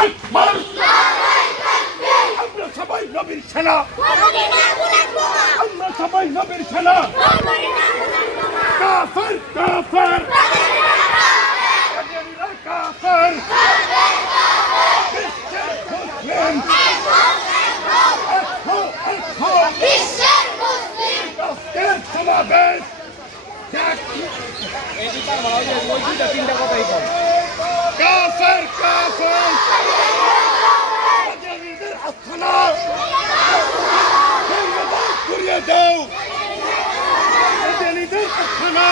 আকবার আমরা সবাই নবীর সেনা আমরা সবাই নবীর সেনা কাফের কাফের কাফের বিশ্বের মুসলিম আজকের সমাবেশ কাফের কাফের আস্থানা ঘুরিয়ে দাও আস্থানা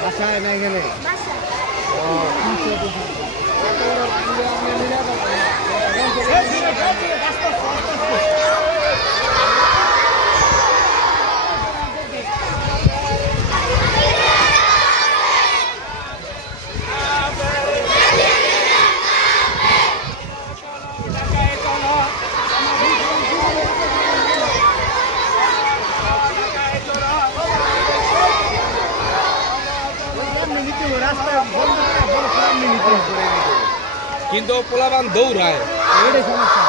বাসায় নাই গেলে কিন্তু পোলাবান দৌড়ায় এইটাই সমস্যা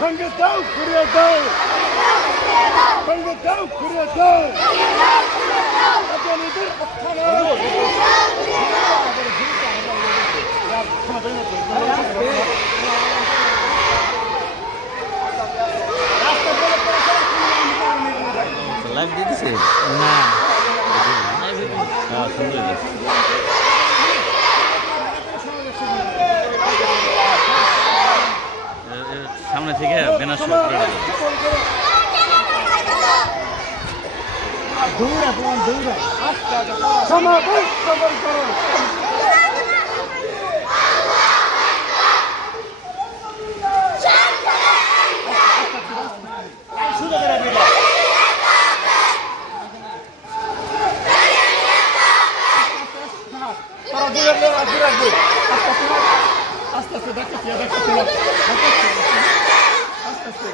ভেঙে দাও ঘুরিয়ে দাও ভেঙে দাও ঘুরিয়ে দাও আজানিদের আস্থানা লাইভ দিতেছে না হ্যাঁ সুন্দর সামনে থেকে ব্যানার শো করে দিল দৌড়া তোমার দৌড়া সমাবেশ সফল করো আস্তে আস্তে দেখাচ্ছি আস্তে আস্তে